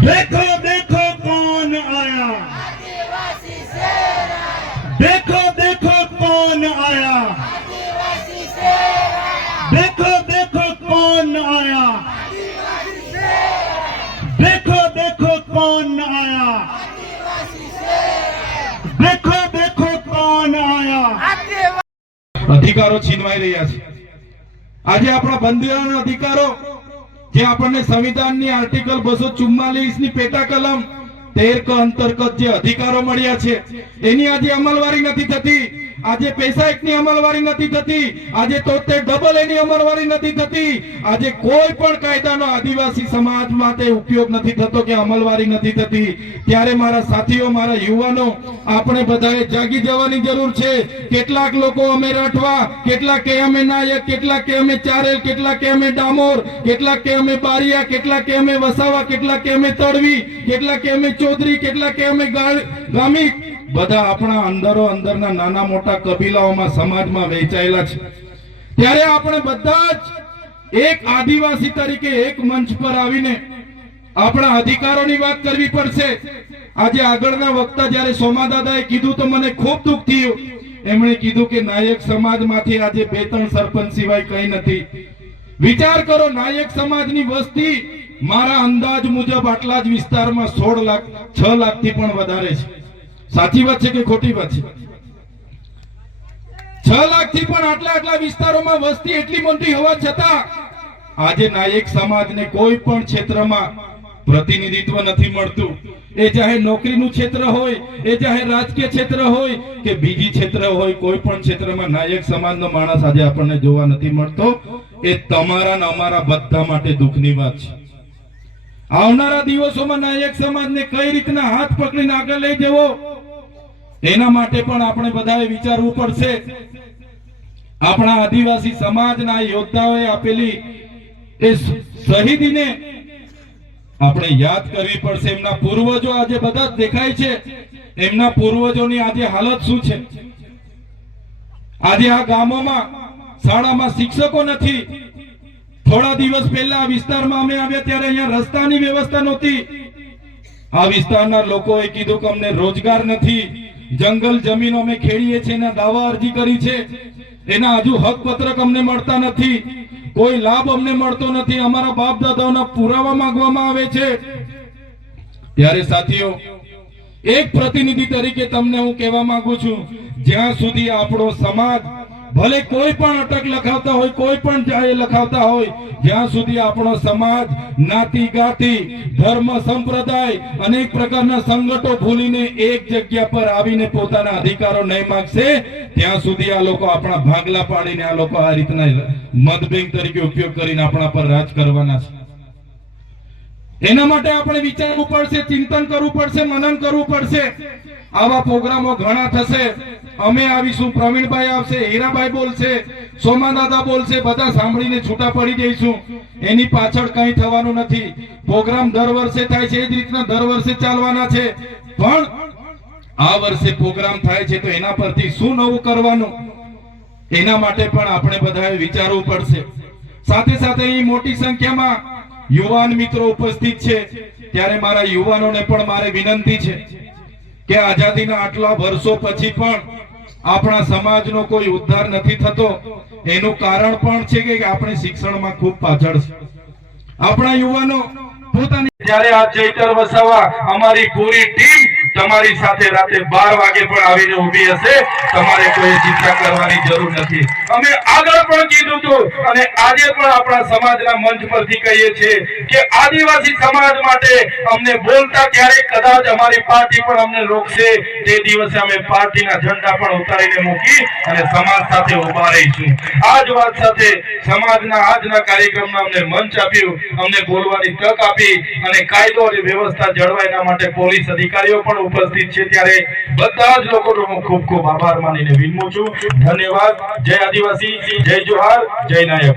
देखो देखो कौन आया, आदिवासी शेर आया, देखो देखो कौन आया, आदिवासी शेर आया, देखो देखो कौन आया, आदिवासी शेर आया, देखो देखो कौन आया, आदिवासी शेर आया, देखो देखो कौन आया। आदिवासी અધિકારો છીનવાઈ રહ્યા છે। આજે આપણા બંધારણના અધિકારો જે આપણને સંવિધાનની આર્ટિકલ 244 ની પેટા કલમ 13 અંતર્ગત જે અધિકારો મળ્યા છે એની આજે અમલવારી નથી થતી। આજે પૈસા એકની અમલવારી નથી થતી, આજે 73 એની અમલવારી નથી થતી। આજે કોઈ પણ કાયદાનો આદિવાસી સમાજ માટે ઉપયોગ નથી થતો કે અમલવારી નથી થતી। ત્યારે મારા સાથીઓ, મારા યુવાનો, આપણે બધાએ જાગી જવાની જરૂર છે। કેટલાક લોકો અમે રાઠવા, કેટલાક કે અમે નાયક, કેટલાક કે અમે ચારેલ, કેટલાક કે અમે ડામોર, કેટલાક કે અમે બારિયા, કેટલાક કે અમે વસાવા, કેટલાક કે અમે તડવી, કેટલાક કે અમે ચૌધરી, કેટલાક કે અમે ગામી, બધા આપણા અંદરો અંદરના નાના મોટા કબીલાઓમાં સમાજમાં વહેંચાયેલા છે। ત્યારે આપણે બધા જ એક આદિવાસી તરીકે એક મંચ પર આવીને આપણા અધિકારોની વાત કરવી પડશે। આજે આગળના વક્તા જ્યારે સોમાદાદાએ કીધું તો મને ખૂબ દુઃખ થયું। એમણે કીધું કે નાયક સમાજમાંથી આજે 2-3 સરપંચ સિવાય કંઈ નથી। વિચાર કરો, નાયક સમાજની વસ્તી મારા અંદાજ મુજબ આટલા જ વિસ્તારમાં 6 લાખથી પણ વધારે છે। સાચી વાત છે કે ખોટી વાત છે? 6 લાખથી પણ આટલા વિસ્તારોમાં વસ્તી એટલી મોટી હોવા છતાં આજે નાયક સમાજને કોઈ પણ ક્ષેત્રમાં પ્રતિનિધિત્વ નથી મળતું। એ ચાહે નોકરીનું ક્ષેત્ર હોય, એ ચાહે રાજકીય ક્ષેત્ર હોય કે બીજી ક્ષેત્ર હોય, કોઈ પણ ક્ષેત્રમાં નાયક સમાજનો માણસ આજે આપણને જોવા નથી મળતો। એ તમારા ને અમારા બધા માટે દુઃખની વાત છે। આવનારા દિવસોમાં નાયક સમાજને કઈ રીતના હાથ પકડીને આગળ લઈ જવો એના માટે પણ આપણે બધાએ વિચારવું પડશે। આપણા આદિવાસી સમાજના યોદ્ધાઓએ આપેલી એ શહીદીને આપણે યાદ કરવી પડશે। એમના પૂર્વજો આજે બધા જ દેખાય છે, એમના પૂર્વજોની આજે હાલત શું છે। આજે આ ગામોમાં શાળામાં શિક્ષકો નથી। થોડા દિવસ પહેલા આ વિસ્તારમાં અમે આવ્યા ત્યારે અહીંયા રસ્તાની વ્યવસ્થા નહોતી। આ વિસ્તારના લોકોએ કીધું કે અમને રોજગાર નથી, જંગલ જમીનો અમે ખેડીએ છીએ, એના દાવા અરજી કરી છે, એના હજુ હક પત્રક અમને મળતા નથી, કોઈ લાભ અમને મળતો નથી, અમારા બાપ દાદાઓના પુરાવા માંગવામાં આવે છે। ત્યારે સાથીઓ, એક પ્રતિનિધિ તરીકે તમને હું કહેવા માંગુ છું, જ્યાં સુધી આપણો સમાજ ભલે કોઈ પણ અટક લખાવતા હોય, કોઈ પણ જાહેર લખાવતા હોય, જ્યાં સુધી આપણો સમાજ નાતી ગાતી, ધર્મ, સંપ્રદાય, અનેક પ્રકારના સંગઠનો ભૂલીને એક જગ્યા પર આવીને પોતાના અધિકારો નહીં માંગશે, ત્યાં સુધી આ લોકો આપણા ભાગલા પાડીને આ લોકો આ રીતના મતબેંક તરીકે ઉપયોગ કરીને આપણા પર રાજ કરવાના છે। એના માટે આપણે વિચારવું પડશે, ચિંતન કરવું પડશે, મનન કરવું પડશે। આવા પ્રોગ્રામો ઘણા થશે। અમે આવીશું, પ્રવીણભાઈ આવશે, હીરાભાઈ બોલશે, સોમાદાદા બોલશે, બધા સાંભળીને છૂટા પડી જઈશું। એની પાછળ કંઈ થવાનું નથી। પ્રોગ્રામ દર વર્ષે થાય છે, એ જ રીતના દર વર્ષે ચાલવાના છે। પણ આ વર્ષે પ્રોગ્રામ થાય છે તો એના પરથી શું નવું કરવાનું એના માટે પણ આપણે બધાએ વિચારવું પડશે। સાથે સાથે અહીં મોટી સંખ્યામાં યુવાન મિત્રો ઉપસ્થિત છે। ત્યારે મારા યુવાનોને પણ મારે વિનંતી છે કે આઝાદીના આટલા વર્ષો પછી પણ આપણા સમાજનો કોઈ ઉદ્ધાર નથી થતો। એનું કારણ પણ છે કે આપણે શિક્ષણમાં ખૂબ પાછળ છે। આપણા યુવાનો પોતાની જ્યારે આ ચૈતર વસાવા અમારી પૂરી ટીમ તમારી સાથે રાતે 12 વાગે પણ આવીને ઊભી હશે। તમારે કોઈ ચિંતા કરવાની જરૂર નથી। અમે આગળ પણ કીધું હતું અને આજે પણ આપણા સમાજના મંચ પરથી કહીએ છીએ કે આદિવાસી સમાજ માટે અમને બોલતા ક્યારેક કદાચ અમારી પાર્ટી પણ અમને રોકશે, તે દિવસે અમે પાર્ટીના ઝંડા પણ ઉતારીને મૂકી અને સમાજ સાથે ઉભા રહીશું। આ જ વાત સાથે સમાજના આજના કાર્યક્રમમાં અમને મંચ આપ્યું, અમને બોલવાની તક આપી અને કાયદો અને વ્યવસ્થા જળવાય એના માટે પોલીસ અધિકારીઓ પણ ઉપસ્થિત છે। ત્યારે બધા જ લોકોનો હું ખૂબ ખૂબ આભાર માનીને વિનમું છું। ધન્યવાદ। જય આદિવાસી, જય જોહાર, જય નાયક।